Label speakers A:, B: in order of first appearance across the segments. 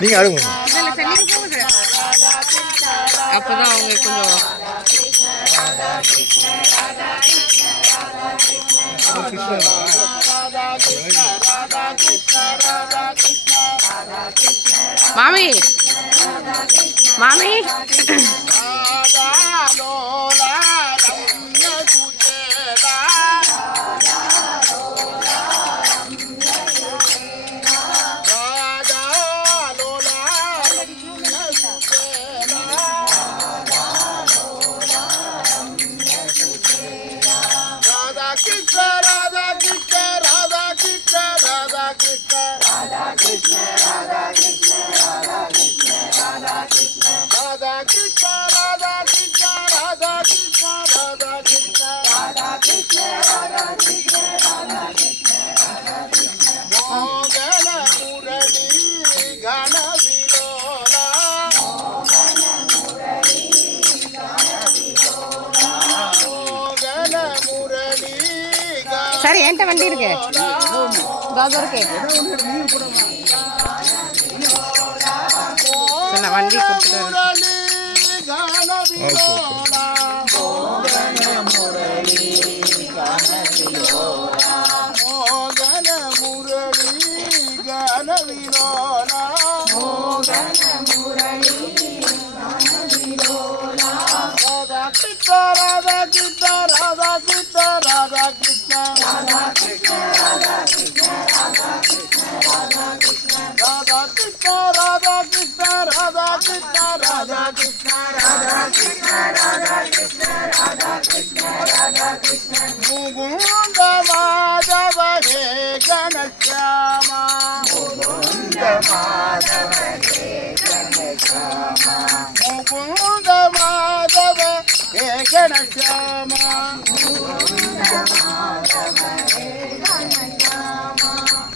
A: நீங்க அழுங்க
B: அப்பதான் அவங்க கொஞ்சம்
C: రాధా
B: மாமி மாமி
C: Radha Krishna Radha Krishna Radha
B: sir என்கிட்ட வண்டி இருக்கு? ராதா நான் வண்டி கொடுத்துட்டு வரேன்.
C: హే శ్యామ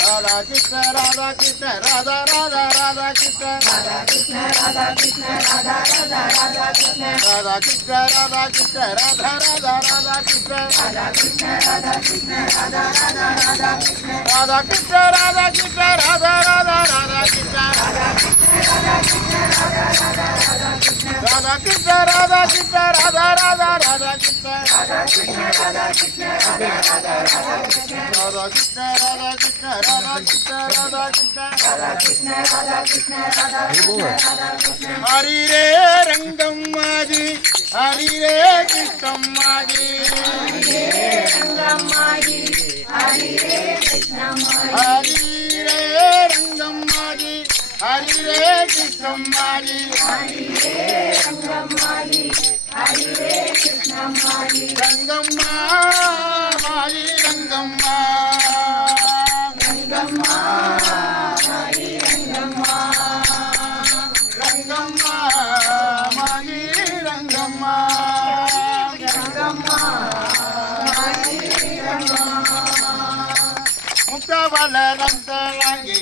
C: రాధా కృష్ణ రాధా కృష్ణ రాధా రాధా రాధా కృష్ణ రాధా కృష్ణ రాధా కృష్ణ రాధా రాధా రాధా కృష్ణ రాధా కృష్ణ రాధా కృష్ణ రాధా రాధా రాధా కృష్ణ రాధా కృష్ణ రాధా కృష్ణ రాధా రాధా రాధా కృష్ణ రాధా కృష్ణ రాధా కృష్ణ రాధా ராதா கிருஷ்ண ராதா கிருஷ்ண ராதா ராதா ராதா கிருஷ்ண ராதா கிருஷ்ண ராதா கிருஷ்ண ராதா ராதா ராதா கிருஷ்ண ராதா கிருஷ்ண ராதா கிருஷ்ண ராதா கிருஷ்ண ராதா கிருஷ்ண ராதா கிருஷ்ண ராதா கிருஷ்ண ராதா கிருஷ்ண ஹரிரே ரங்கம் மாதி ஹரிரே கிருஷ்ணம் மாதி ஹரிரே கிருஷ்ணம்மாரி ரங்கம்மா மாரி ரங்கம்மா ரங்கம்மா மாரி ரங்கம்மா முக்கவல ரங்கி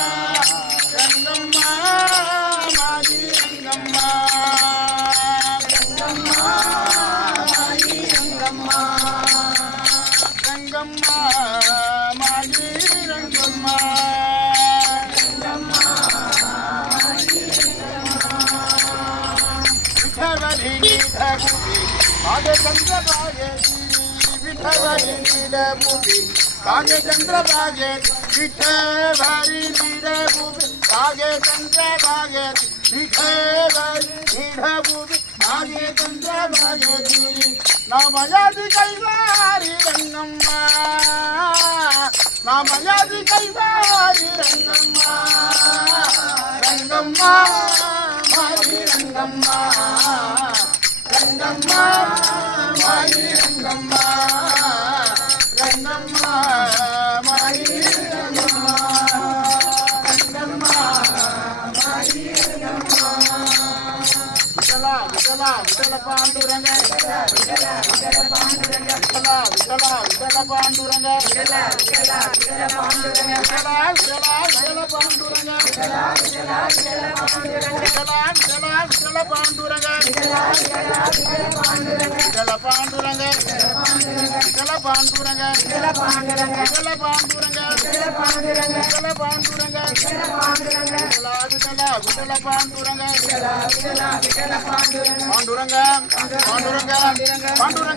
C: చంద్రబాగే విఠవరి నిడభూమి రాగే చంద్రబాగే విఠవరి నిడభూమి రాగే చంద్రబాగే గిరి నమయాది కైవారి రంగమ్మ నమయాది కైవారి రంగమ్మ రంగమ్మ. రంగమ్మ రంగమ్మ మాయి రంగమ్మ రంగమ్మ మాయి రంగమ్మ రంగమ్మ మాయి రంగమ్మ. విఠల పాండురంగ పాండురంగ విఠల విఠల పాండురంగ విఠల విఠల పాండురంగ విఠల విఠల పాండురంగ విఠల పాండురంగ విఠల పాండురంగ విఠల పాండురంగ విఠల పాండురంగ విఠల పాండురంగ విఠల పాండురంగ విఠల పాండురంగ విఠల పాండురంగ విఠల విఠల పాండురంగ విఠల విఠల విఠల పాండురంగ పాండురంగ పాండురంగ పాండురంగ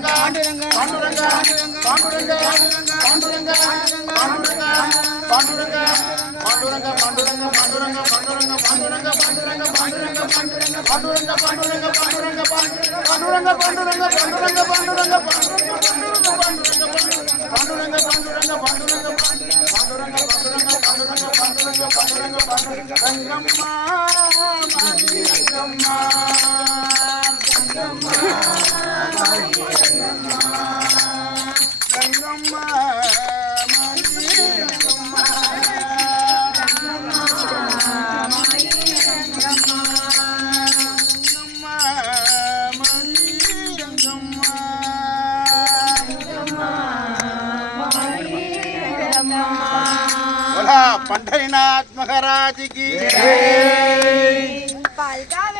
C: రంగమ్మ पंढरीनाथ महाराज की
A: पालका